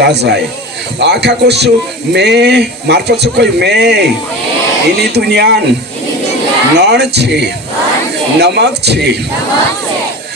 अंदाज आए आखा कोसु मैं मार्फत से कोई मैं इनी दुनियान नण छे नमक छे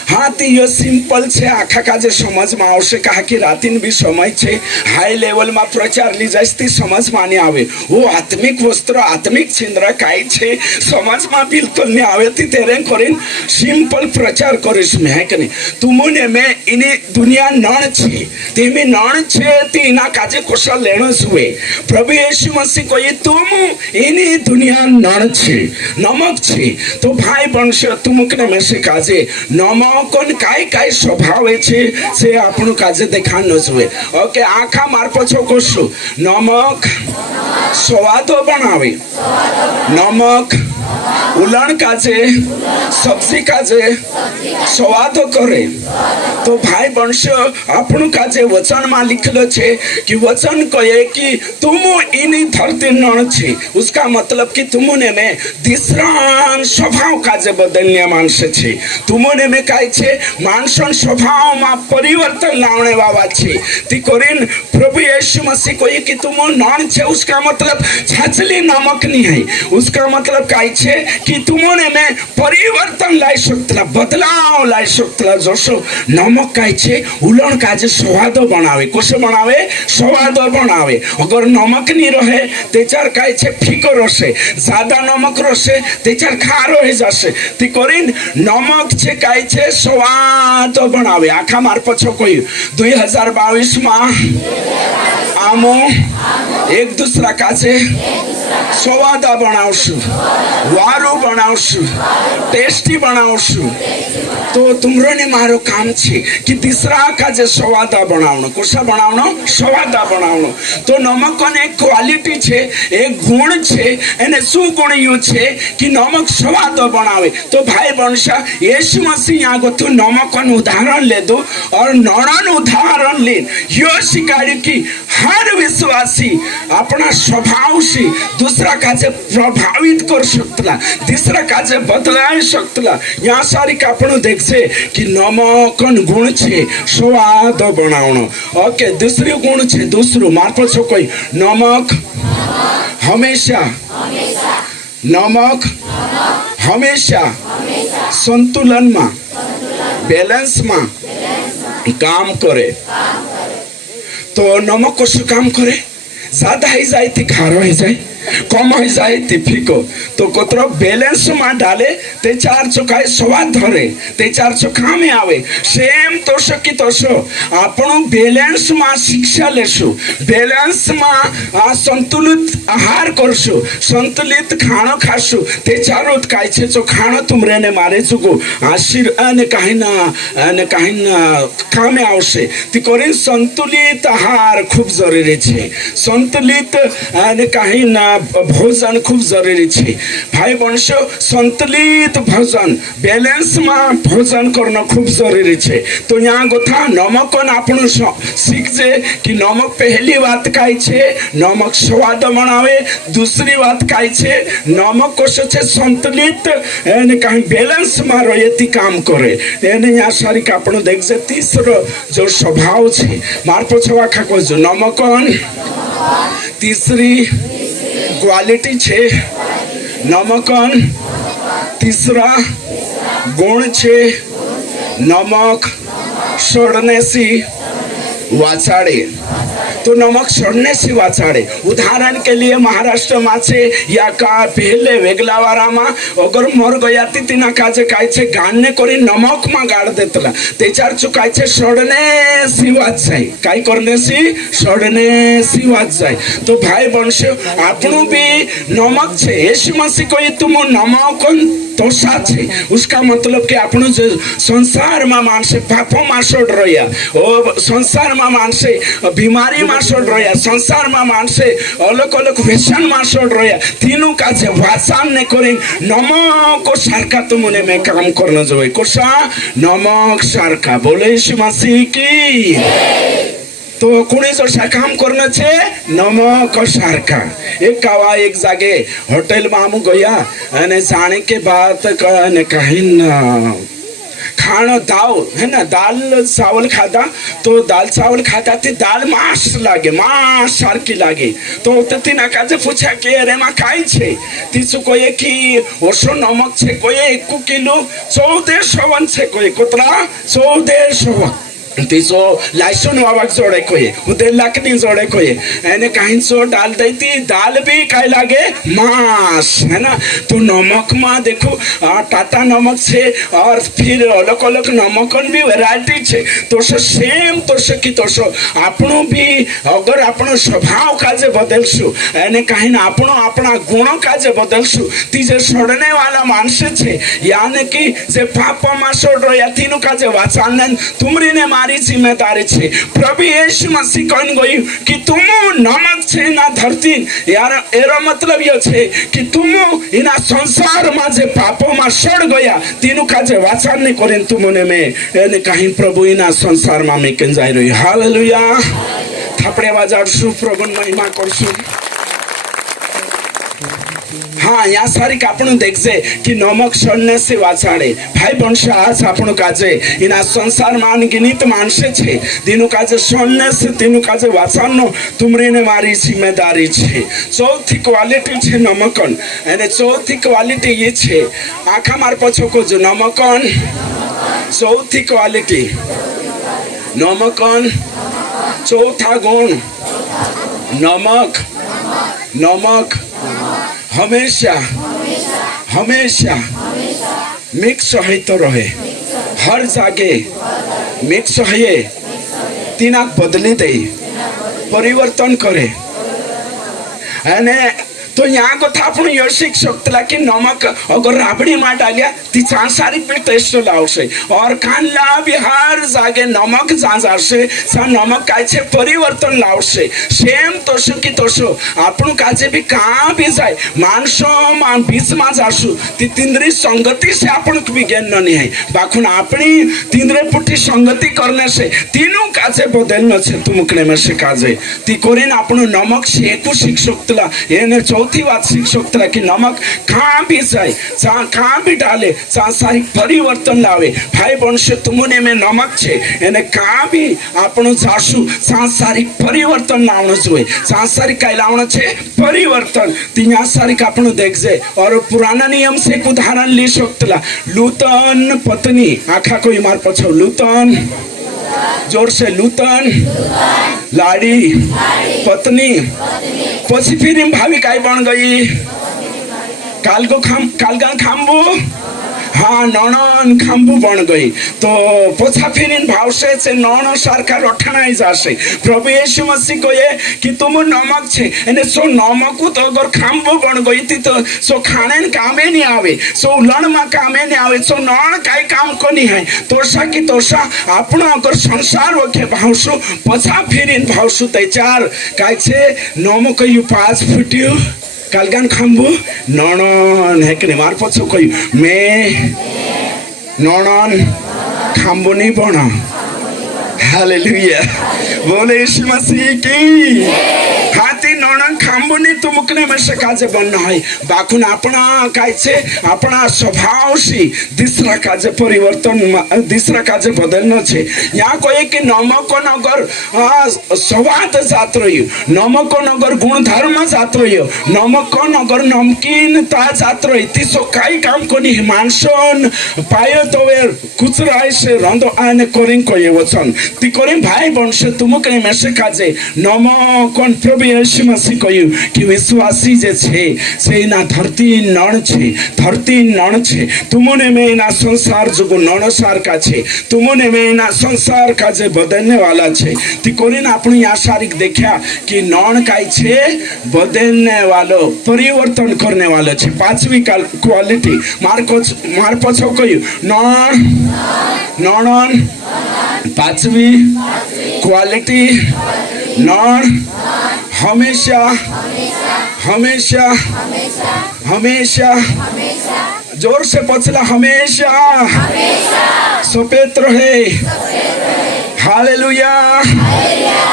हाँ तो ये सिंपल है आखा का जो समझ में आवश्यक कहा कि रातिन भी समय है हाई लेवल में प्रचार ली जाए समझ में नहीं आवे वो आत्मिक वस्त्र आत्मिक छिंद्र काई छे समझ में बिल्कुल नहीं आवे थी तेरे करीन सिंपल प्रचार करिस में है कि नहीं तुमने में इन्हें दुनिया नण छे तेमे नण छे ती इना काजे कोशा लेनो जुए प्रभु यीशु मसीह को ये तुम इन्हें दुनिया नण छे नमक छे तो भाई वंश तुमकने में से काजे नमक कोन काय काय स्वभाव छे से आपन काजे देखान जुए ओके आखा मार पछो कोसु नमक स्वाद बनावे नमक उलण काजे सब्जी काजे स्वाद करे तो भाई वंश आपन काजे वचन में लिखलो छे कि वचन कहे कि तुम इनी धरती नण छे उसका मतलब कि तुमने में तीसरा स्वभाव काजे बदलने मानसे छे तुमने में काय छे मानसन स्वभाव में परिवर्तन लावने वाला छे ती करीन प्रभु यीशु मसीह कहे कि तुम नण छे उसका मतलब छाछली नमक नहीं है उसका मतलब काय छे कि तुमने में परिवर्तन लाई सकतला बदलाव लाई सकतला जोशो नमक काय छे उलण काजे स्वाद बनावे कोसे बनावे स्वाद बनावे अगर नमक नहीं रहे तेचार काय छे फीको रसे ज्यादा नमक रसे तेचार खारो हो जासे ती करीन नमक छे काय छे स्वाद बनावे आखा मार पछो कोई 2022 में आमो एक दूसरा काजे स्वाद बनावशु वारो बनावशु टेस्टी बनावशु तो तुमरो ने मारो काम छे कि तीसरा का जे स्वाद बनावनो कोसा बनावनो स्वाद बनावनो तो नमक ने एक क्वालिटी छे एक गुण छे एने सु गुण यो छे कि नमक स्वाद बनावे तो भाई वंशा यीशु मसीह यहाँ को तू नमक न उदाहरण ले दो और नणन उदाहरण ले यो शिकारी की हर विश्वासी अपना स्वभाव से दूसरा काजे प्रभावित कर सकतला तीसरा काजे बदला सकतला यहाँ सारी कापणो देख से कि नमकन गुण छे स्वाद बनावनो ओके दूसरी गुण छे दूसरो मार्फत छो कोई नमक हमेशा नमक हमेशा संतुलन में बैलेंस में काम करे तो नमक को काम करे ज्यादा ही जाए थी खारो ही जाए कम हो जाए ती फीको तो कोतरो बैलेंस में डाले ते चार चोखाए स्वाद धरे ते चार चोखा में आवे सेम तोशो की तोशो आपण बैलेंस में शिक्षा लेशु बैलेंस में संतुलित आहार करशु संतुलित खाणो खाशु ते चारो काय छे जो खाणो तुमरे ने मारे जुगो आशीर अने काहिना कामे आवशे ती करीन संतुलित आहार खूब जरूरी छे संतुलित अने काहिना भोजन खूब जरूरी छे भाई वंश संतुलित भोजन बैलेंस में भोजन करना खूब जरूरी छे तो यहाँ गोथा नमक आपण सीख जे कि नमक पहली बात काय छे नमक स्वाद बनावे दूसरी बात काय छे नमक को छे संतुलित एने कहीं बैलेंस में रहे काम करे एने यहाँ सारी का आपण देख जे तीसरो जो स्वभाव छे मार पछवा खा को जो नमकन तीसरी क्वालिटी छे नमकन तीसरा गुण छे नमक सड़ने सी वाचाड़े तो नमक सड़ने से वाचाड़े उदाहरण के लिए महाराष्ट्र में छे या का पहले वेगलावारा में अगर मर गया थी तीना काजे काय छे गाड़ने करी नमक में गाड़ देतला तेचार चुकाय छे सड़ने सी वाच जाए काय करने सी सड़ने सी वाच जाए तो भाई वंश आपनु भी नमक छे यीशु मसीह को तुम नमक तोषा छे उसका मतलब कि आपण जो संसार में मानसे पापों में सड़ रहा ओ संसार में मानसे बीमारी में सड़ रहा संसार में मानसे अलग अलग व्यसन में सड़ रहा तीनों का जे वासान ने करी नमक को सारका तुमने में काम करना जो कोसा नमक सारका बोले यीशु मसीह की तो कुणी जो काम करना छे नमक सारका एक कावा एक जागे होटल में आम गया अने जाने के बाद कहीं खाना दाल है ना, दाल चावल खाता तो दाल चावल खाता थी दाल मांस लागे, मांस सारखी लागे। तो तिना काजे पूछा कि अरे मां काय छे, तीसु कोये कि ओसो नमक छे, कोये 1 किलो 1400 छे, कोये कोतरा 1400 तीसो लाइसन वावाक जोड़े कोये उते लाकनी जोड़े कोये एने कहीं सो डाल देती, दाल भी काय लागे मांस है ना। तो नमक में देखो टाटा नमक छे और फिर अलग अलग नमकन भी वेराइटी छे। तो सेम तो की तो आपणो भी अगर आपणो स्वभाव काजे बदलशु एने कहीं ना आपणो अपना गुणों काजे बदलशु तीजे सड़ने वाला मानस छे यानी कि जे पाप में सड़ रहा तीनों काजे वाचानन तुमरी ने मारी जिम्मेदारी छे। प्रभु यीशु मसीह कहन गई कि तुम नमक छे ना धरती, यार एरो मतलब ये छे कि तुम इना संसार में जे पापों में सड़ गया तीनों का जे वाचन नहीं करें तुमने में एने कहीं प्रभु इना संसार में मेकन जाई रही। हालेलुया, थापड़े बजाड़शु, प्रभु महिमा करशु। हाँ यहाँ सारी आपण देखजे कि नमक सड़ने से वाचाड़े भाई बंश आज आपण काजे इना संसार मान गिनित मानसे छे दिनु काजे सड़ने से दिनु काजे वाचानो तुमरी ने मारी जिम्मेदारी छे। चौथी क्वालिटी छे नमकन एने चौथी क्वालिटी ये छे आखा मार पछो को जो नमकन चौथी क्वालिटी नमकन चौथा गुण नमक नमक हमेशा हमेशा मिक्स है तो रहे हर जागे मिक्स है तीनाक बदली दे परिवर्तन करे एने। तो यहाँ को था अपन ये सीख सकता कि नमक अगर राबड़ी में डालिया ती सांसारिक भी टेस्ट लावशे और कान ला भी हर जागे नमक जा से सा नमक काचे परिवर्तन लावशे। सेम तोसो की तोसो आपण काचे भी कहाँ भी जाए मानसो मान बीच में जासु ती तिंद्री संगति से आपण भी ज्ञान नहीं है बाखुन अपनी तिंद्रे पुटी संगति करने से तीनों काचे बदलने से तुमकने में से काजे ती कोरिन आपण नमक से को सीख सकता ये चौथी बात सीख सकता कि नमक कहाँ भी जाए कहाँ भी डाले सांसारिक परिवर्तन लावे। भाई बंश तुमने में नमक छे एने कहाँ भी आपण जासु सांसारिक परिवर्तन लावनो जोए सांसारिक काय लावनो छे परिवर्तन तिया सारिक आपण देखजे। और पुराना नियम से एक उदाहरण ली सकतला लूतन पत्नी आखा कोई मार पछो लूतन जोर से लूतन लाड़ी पत्नी पछी फिर भाभी काय बन गई कालगान खाम्बू हाँ नौन खाम्बू बन गई। तो पोछा फिर भाव से नौन सारखा रठना जासे प्रभु यीशु मसीह को ये कि तुम नमक छे एने सो नमक तो अगर खाम्बू बन गई थी तो सो खाने कामे नहीं आवे सो उलन में कामे नहीं आवे सो नौन काई काम को नहीं है तोषा की तोषा अपना अगर संसार वखे भावसु पोछा फिर भावसु ते चार काय छे नमक यू पास फुट्यो कालगान खाम्बू नौन है कि मार पछो कोई मैं नौन खाम्बू नहीं बना। हालेलुया, बोले यीशु मसीह की। हाथी नौन खाम्बू नहीं तुमकने में से काजे बनना है बाकुन अपना कायचे अपना स्वभाव से दूसरा काजे परिवर्तन दूसरा काजे बदलना छे। यहाँ कोई कि नमक नगर स्वाद जात रही नमक नगर गुणधर्म जात रही नमक नगर नमकीनता जात रही तीसो काई काम को नहीं मानसन पायो तो वे कुचराय से रंदो आने करिंग कोई वचन ती करिंग भाई वंश तुमकने में से काजे नमकन प्रभु यीशु मसीह कहू कि विश्वासी जे छे से ना धरती नण छे धरती नण छे तुमने में ना संसार जो नण सार का छे तुमने में ना संसार का जे बदलने वाला छे ती कोरिन अपनी आशारिक देखा कि नण काई छे बदलने वालो परिवर्तन करने वाला छे। पांचवी क्वालिटी मार पछो कहू नण नण पांचवी क्वालिटी नण हमेशा हमेशा हमेशा जोर से पछला हमेशा सफेद रहे। हालेलुया।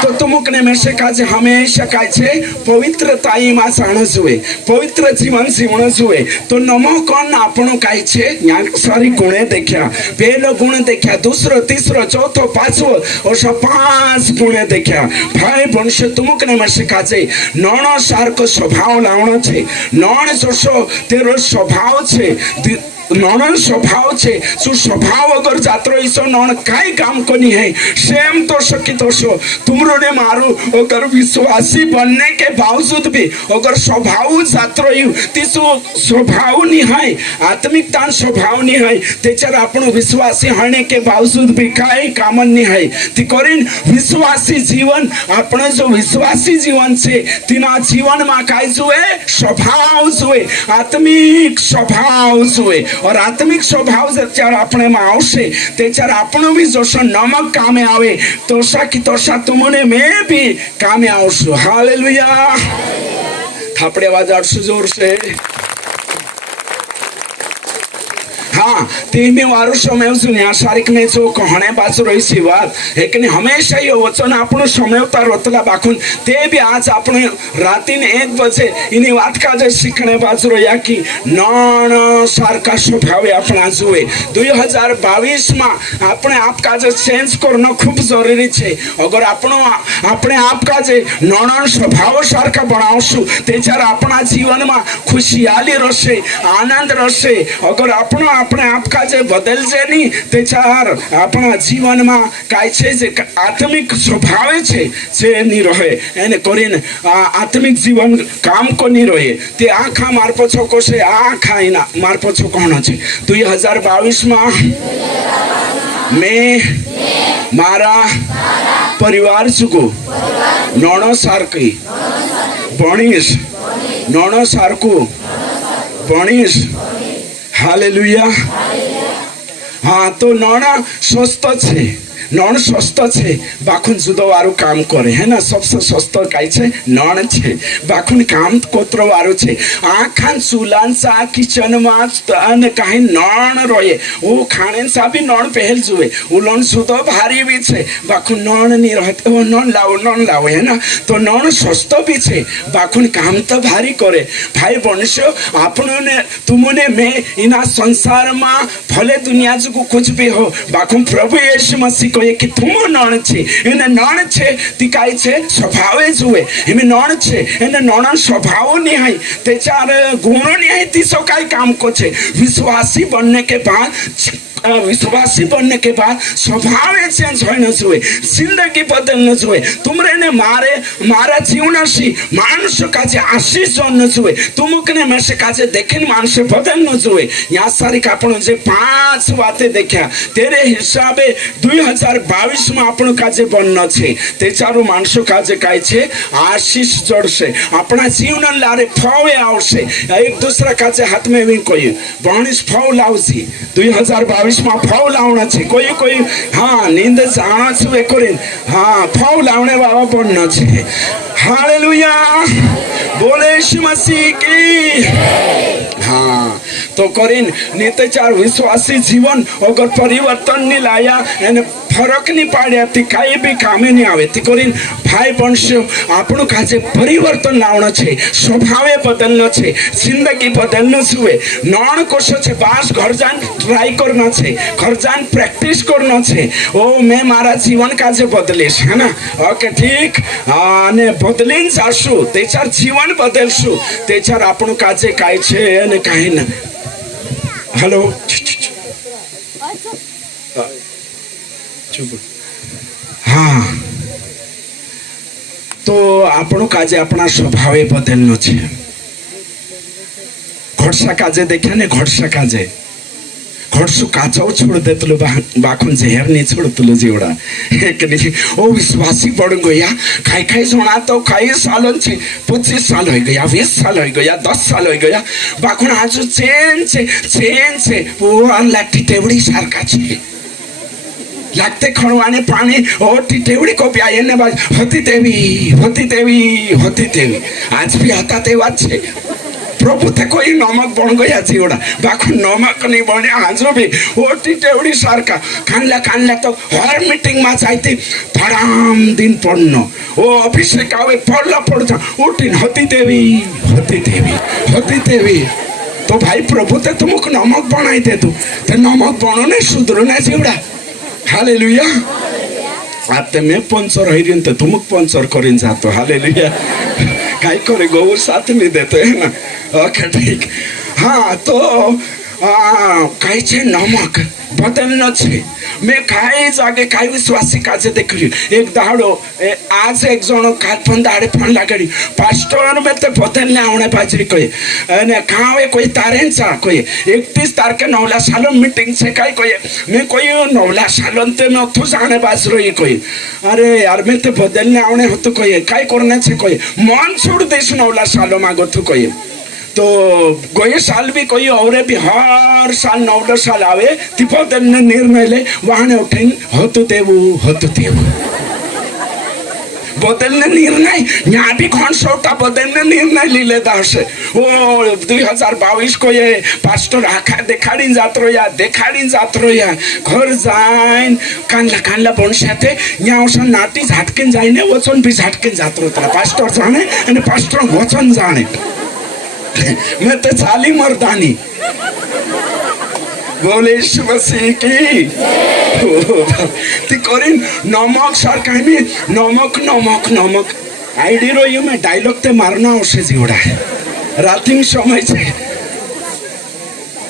तो तुमुकने में से काजे हमेशा काजे पवित्रता में जाण जुए, पवित्र जीवन जीवन जुए। तो नमो कौन आपनो काजे यहाँ सारी गुणे देखा, पहलो गुण देखा, दूसरो तीसरो चौथो पांचवो और सब 5 गुणे देखा। भाई बंश तुमुकने में से काजे नौनो सार को स्वभाव लावनो छे, नौन जोशो तेरो स्वभाव छे, नौन स्वभाव छे। सु स्वभाव अगर जात्रो ईसो नौन काई काम कोनी है सेम तो शकी तो शो तुमरो ने मारू अगर विश्वासी बनने के बावजूद भी अगर स्वभाव जात्रो यू तिसु स्वभाव नहीं है, आत्मिकता स्वभाव नहीं है, तेचर आपण विश्वासी होने के बावजूद भी काई काम नहीं है। ती करीन विश्वासी जीवन आपण जो विश्वासी जीवन छे तिना जीवन में काई जुए स्वभाव जुए, आत्मिक स्वभाव जुए। और आत्मिक स्वभाव जब अपने में आवशे तेचार आपणो भी जोशो नमक कामे आवे तोषा की तोषा तुमने में भी कामे आवशो। हालेलुया। थापड़े वाजाड़शो जोर से। हाँ तेमी वारो समय सुनिया सारिक ने जो कहने बाजू रही सी बात एक ने हमेशा ये वचन आपनो समय उतार रोतला बाकुन ते भी आज आपने राती ने 1 बजे इन्हीं बात का जो सीखने बाजू रहा कि नौन सार का स्वभाव अपना जुए 2022 में अपने आप का जो चेंज करना खूब जरूरी है। अगर अपने आप का जो नौन स्वभाव सार का बनावशु तेचार अपना जीवन में खुशहाली रहे, आनंद रहे। अगर अपने आप का जे बदल जे नहीं तेचार अपना जीवन में काय छे जे आत्मिक स्वभाव छे जे नहीं रहे एने करीन आत्मिक जीवन काम को नहीं रहे। ते आखा मार पछो को से आखा इना मार पछो कोण छे 2022 में मैं मारा परिवार सुको नौनो सारकी बणीश नौनो सारकू बणीश। हालेलुया। हाँ तो नौना स्वस्थ छे, नौन स्वस्थ छे बाखुन जुदो वारू काम करे है ना। सबसे स्वस्थ काई छे नौन छे बाखुन काम कोतरो वारू छे। आखान चूलान सा किचन में अन काई नौन रहे ओ खाने सा भी नौन पहल जुए उलोन जुदो भारी भी छे बाखुन नौन नहीं रहते ओ नौन लाओ है ना। तो नौन स्वस्थ भी छे बाखुन काम तो भारी करे। भाई बनिशो आपनो ने तुमने में इना संसार में भले दुनिया जो कुछ भी हो बाखुन प्रभु यीशु मसीह कहे कि तुम नौन छे एने नौन छे तिकाई छे स्वभाव जुए एमे नौन छे एने नौन स्वभाव नहीं है तेचार गुण नहीं है तिसो काई काम को छे। विश्वासी बनने के बाद स्वभाव चेंज होना जुए, जिंदगी बदलना जुए। तुमरे ने मारा जीवन सी मानुष का जे आशीष जोन जुए तुमकने में से काजे देखेन मानुष बदलना जुए। यहाँ सारी आपण जे 5 बातें देखा तेरे हिसाबे 2022 में आपण काजे बनना छे तेचारो मानुष काजे काय छे आशीष जोड़से अपना जीवन लारे फवे आवशे। एक दूसरा काजे हाथ में भी कोई बणीश फव लावसी 2022 में फव लावना छे। कोई हाँ नींद जाना छे करीन हाँ फव लावने वाला बनना छे। हालेलुया। बोले यीशु मसीह की। हाँ तो करीन नेतेचार विश्वासी जीवन अगर परिवर्तन नहीं लाया एने फरक नहीं पाड़े कई भी कामे नहीं आवे ती करीन भाई बंश आपणो काजे परिवर्तन लावना छे, स्वभाव बदलना छे, जिंदगी बदलना छे। नौन कोशो छे बास घर जान ट्राई करना छे, घर जान प्रैक्टिस करना छे। ओ मैं मारा जीवन काजे बदलीश है ना। ओके ठीक ने बदलीन जाशु तेचार जीवन बदलशु तेचार आपणो काजे काय छे अने काई न। हेलो हाँ तो आपणो काजे अपना स्वभाव बदलनो छे। घोड़सा काजे देखा ने घोड़सा काजे घोड़सु काचो छोड़ देतलो बाखुन जहर नहीं छोड़तलो जीवड़ा एक नहीं ओ विश्वासी बढ़ गया खाई सोना तो खाई साल छे 25 साल हो गया 20 साल हो गया 10 साल हो गया बाखुन आज चेन से वो लाठी टेवड़ी सारका छे लागते खड़वाने पानी और टेवड़ी को प्याये ने बाज होती तेवी आज भी होता तेवा छे प्रभु ते कोई नमक बन गया चिवड़ा बाखु नमक नहीं बने आज भी ओटी टेवड़ी सारका कानला कानला तो हर मीटिंग में जाती धड़ाम दिन पढ़नो ओ अभिषेक आवे पढ़ला पढ़ता ओटी होती देवी तो भाई प्रभु ते तुमको नमक बनाई दे तो नमक बनो ने सुधरो ना चिवड़ा हालेलुया आते में पंचर है रिन तो तुमको पंचर करिन जातो हालेलुया काय करे गौर साथ नहीं देते है ना ओके ठीक हाँ तो काय छे नमक बदलना छे मैं काय जागे काय विश्वासी काजे देखली एक दाड़ो आज एक जण कालपन दाड़े फोन लागड़ी पास्टर में ते बदलने आवणे बाजरी कोई ने कावे कोई तारेन सा कोई 31 तारीख के नवला सालन मीटिंग से काय कोई मैं कोई नवला सालन ते मैं तो जाने बाजरो ये कोई अरे यार मैं ते बदलने आवणे होतो कोई काय करने छे कोई मन छोड़ देश नवला सालो मागो तो कोई तो कोई साल भी कोई और भी हर साल 9 साल आवे तिपदन निर्णय ले वाहने उठें होतो देवु बदलने निर्णय यहाँ भी कौन सोटा बदलने निर्णय लीले दास ओ 2022 को ये पास्टर आखा देखाड़ी जात्रो या घर जाइन कानला बनसाते यहाँ उस नाटी झाटकेन जाइने वचन भी झाटकेन जात्रो तला पास्टर जाने અને पास्टर वचन जाने मैं तो चाली मर्दानी बोले मसीह की ती करीन नमक सरकार में नमक आईडी रही मैं डायलॉग ते मारना उसे जीवड़ा रातिंग समय से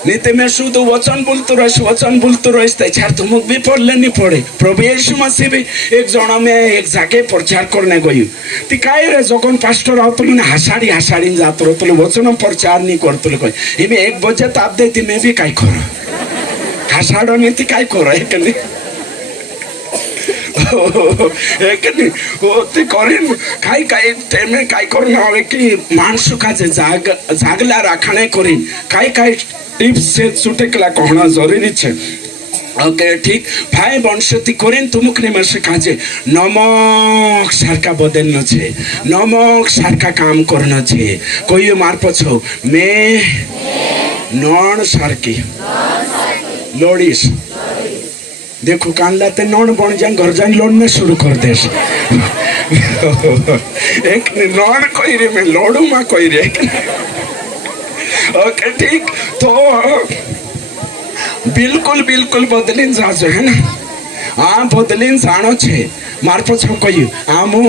नहीं तो मैं शुद्ध वचन बोलते रहीस त्याच्यार तुमक भी पडले नहीं पड़े प्रभु यीशु मसीह भी एक जना में एक जागे प्रचार करने गई ती काय रे जगन पास्टर आवतलो ना हासाड़ी जात रहो वचन प्रचार नहीं करतलो कोई इमे 1 बजे ताप दे ती मैं भी काय करो हासाड़ो नहीं ती काय करो एक नहीं ती करीन काय तेमे काय करना हवे कि माणसू का जे जागला राखणे करीन काय टिप्स से छुटेकला कहना जरूरी छे ओके ठीक भाई वंशती करें तुमुक ने में सिखाजे नमक सारका बदलना छे नमक सारका काम करना छे कोई मार पछो मैं नॉन सारकी लोड़ीस देखो कान लाते नॉन बन जाए घर जाए लड़ने शुरू कर दे एक नॉन कोई रे मैं लड़ू मा कोई रे ओके ठीक तो बिल्कुल बदलीन जाजो है ना हाँ बदलीन जानो छे मार पछो कही आमो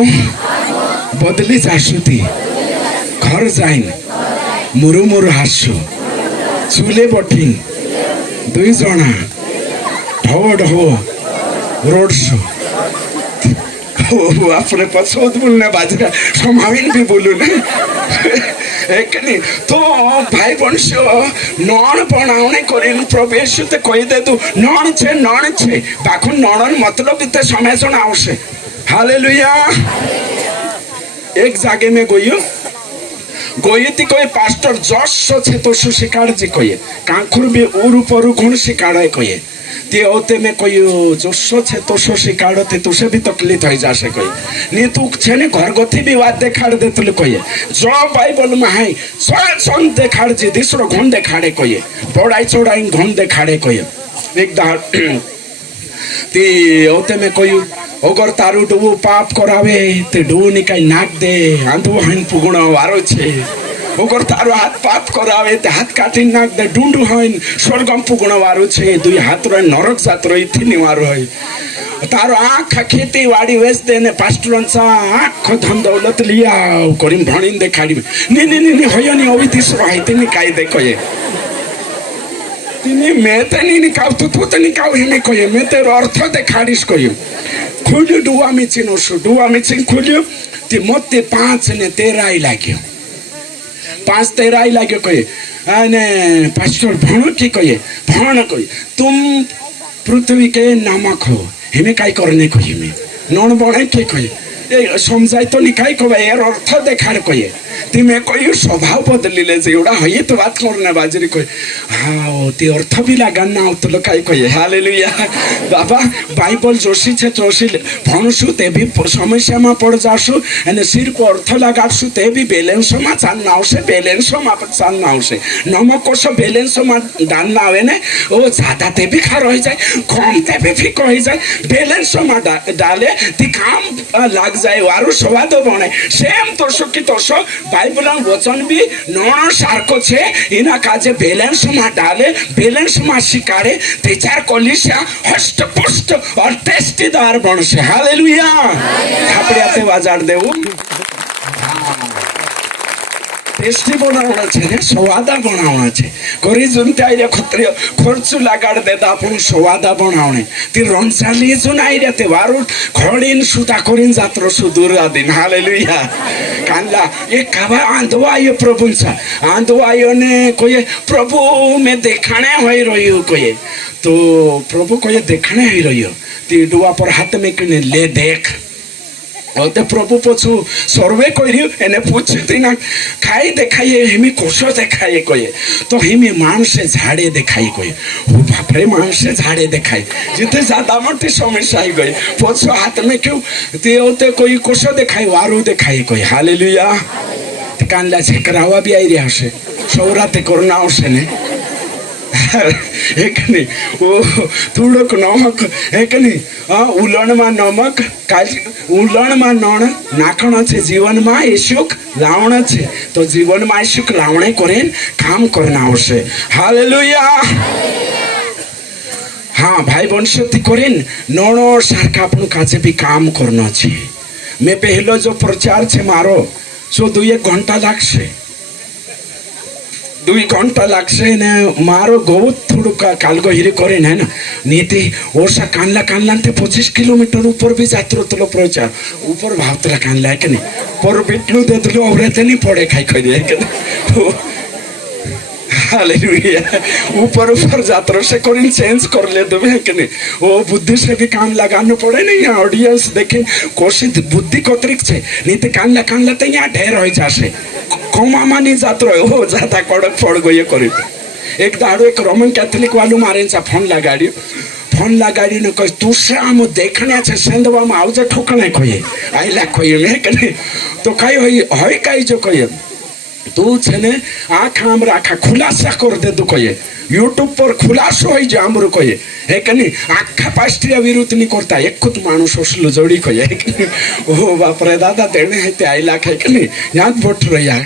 बदली जासु ती घर जाइन मुरु हासु चूले बठिन 2 जना ढो रोड शो अपने पछोद बोलने बाजरा समाविन भी बोलू ना एक नहीं तो भाई वंशो नॉन बनावने करेन प्रवेश ते कही दे तू नॉन छे बाखु नॉन मतलब इतने समय सुना आवश्य हालेलुया एक जागे में गोई ती कोई पास्टर जस छे तो शिकार जी कहे कांखुर भी उर ऊपर गुण शिकार कहे ते होते में कोई जोशो छे तो शिकाड़ो ते तुसे भी तकलीफ हो जासे कोई नी तू छे ने घर गति भी बात देखाड़ दे तुले कोई जो बाइबल में है सोन देखाड़ जे दिसरो घन देखाड़े कोई बड़ाई चौड़ाई घन देखाड़े कोई एक दार ते होते में कोई अगर तारू डूबो पाप करावे ते डू निकाई नाक दे आंधो हन पुगुण वारो छे अगर तारो हाथ पाप करावे ते हाथ काटी नाक दे डूंडू हन स्वर्गम पुगुण वारो छे 2 हाथ रो नरक जात रो इथी निवारो है तारो आँख खेती वाड़ी वेच दे ने पास्टरन सा आँख धन दौलत लिया करीम भणीन देखाड़ी नी होयो नी ओवी तीसरो हाइते नी काई देखो ये तिनी मैं ते नी निकाव तू ते निकाव हे कहे मैं तेरो अर्थ देखाड़ीस कहे खुल्यो डुआ मिचिन खुल्यो ती मते 5 ने 13 लाग्यो 5-13 लाग्यो कहे अने पास्टर भण की कहे तुम पृथ्वी के नमक हो हमें काई करने कहे में नॉन बने के कहे समजाय तो निकाय को एर अर्थ देखार कोये तिमे कोई स्वभाव बदलिले जेवढा हये तो बात करने बाजरी कोई हाँ ते अर्थ भी लागन ना तो काय कोये हालेलुया बाबा बाइबल जोशी छे जोशी भणसु ते भी समस्या में पड़ जासु અને सिर को अर्थ लगासु ते भी बैलेंस में चाल ना आवशे बैलेंस में चाल ना आवशे नमक कोसो बैलेंस में डाल ना आवे ने ओ ज्यादा ते भी खार हो जाए कम ते भी फीको हो जाए बैलेंस में डाले ती काम लाग जाए वारु स्वाद बने सेम तोसो की तोसो बाइबल वचन भी नोनो सारको छे इना काजे बैलेंस में डाले बैलेंस में शिकारे ते चार कोलिसा हष्ट पुष्ट और टेस्टीदार बनसे हालेलुया थापड़िया ते वाजाड़ देवो टेस्टी बनावना छे ने स्वादा बनावना छे कोरी जुनते आइरे खत्रिय खर्चु लगाड़ देता आपण स्वादा बनावणे ती रंचाली जुन आइरे ते वारु खडीन सुता कोरिन जात्रो सुदूर दिन हालेलुया कानला एक काबा आंधो आयो प्रभुंचा आंधो आयो ने कोई प्रभु मैं देखाणे होई रह्यो कोई तो प्रभु कोई देखाणे होई रह्यो ती डुआ पर हाथ में कने ले देख और ते प्रभु पछु सर्वे करियो एने पूछती ना खाई देखाइए हिमी कोसो देखाइए कोई तो हिमी मान से झाड़े दिखाई कोई वो बापरे मान से झाड़े दिखाई जिते ज्यादा मोटी समस्या आई गई पछु हाथ में क्यों ते होते कोई कोसो दिखाई वारू दिखाई कोई हालेलुया कानला झेकरावा भी आई रहा से सौराते करना उसे ने एक नहीं वो थोड़क नमक एक नहीं उलण में नमक उलण में नण नाखण छे जीवन में ईशुक लावण छे तो जीवन में ईशुक लावणे करेन काम करना आवशे हालेलुया हाँ भाई वंशती करेन नोनो सारखा अपन काचे भी काम करना छे मैं पहलो जो प्रचार छे मारो सो 2-1 घंटा लागशे 2 घंटा लागशे ने मारो बहुत थोड़ो कालगो हिरी करे है ना नीति ओसा कानला कानला ते 25 किलोमीटर ऊपर भी जात्रो तलो प्रचार ऊपर भावतला कानला है कि नहीं पर बिटलू दे दलो औरे ते नहीं पड़े खाई खाई है कि नहीं हालेलुया ऊपर ऊपर जात्रो से कोरिन चेंज कर ले दो है कि नहीं वो बुद्धि से भी काम लगाना पड़े नहीं ऑडियंस देखे कोशिश बुद्धि कोतरिक छे नीति कानला कानला ते यहाँ ढेर हो जासे कोमामानी जात्रो हो जाता कड़क पड़ गई करी एक दाड़ो एक रोमन कैथोलिक वालू मारे फोन लगाड़ी ने कह तू से आम देखने छे सेंधवा में आवजे ठोकने खोये आइला खोये मैं कने तो कई होई कई जो कहे तू छे ने आँख आम आखा खुलासा कर दे तू कहे यूट्यूब पर खुलासो हो जा आमर कहे है कनी आखा पास्टिया विरुद्ध नहीं करता एक खुद मानुष असलो जोड़ी कहे ओ बाप रे दादा तेने आइला खाई कनी याद बोट रही